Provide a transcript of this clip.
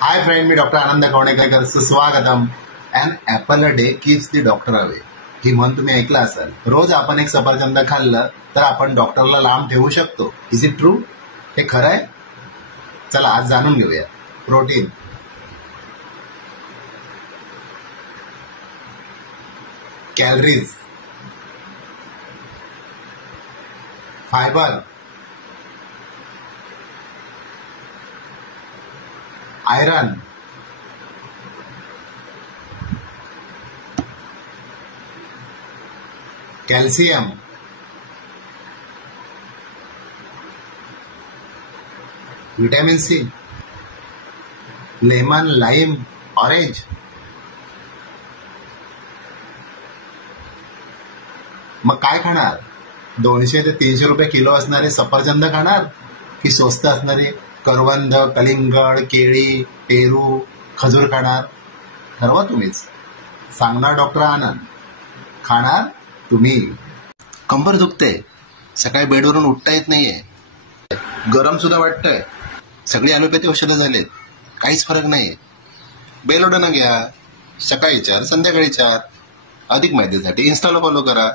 Hi friend, मी doctor Anand Kavanekar. सुस्वागतम. And apple a day keeps the doctor away ही म्हण तुम्ही ऐकलं असाल. रोज आपण एक सफरचंद खाल्लं तर आपण डॉक्टरला लांब ठेवू शकतो. Is it true? हे खरं आहे? चला आज जाणून घेऊया. Protein, calories, fibre, iron, calcium, vitamin C, lemon, lime, orange. मग काय खाणार? 200 ते 300 रुपये किलो असणारे सफरचंद खाणार की स्वस्त असणारे करवंद, कलिंगड, केळी, पेरू, खजूर खाणार? ठरवा तुम्हीच. सांगणार डॉक्टर आनंद, खाणार तुम्ही. कंबर दुखते, सकाळी बेडवरून उठता येत नाहीये, गरम सुद्धा वाटतंय, सगळी ॲलोपॅथी औषधं झालेत, काहीच फरक नाहीये. बेलोडोना घ्या. सकाळी 4, संध्याकाळी 4. अधिक माहितीसाठी इन्स्टाला फॉलो करा.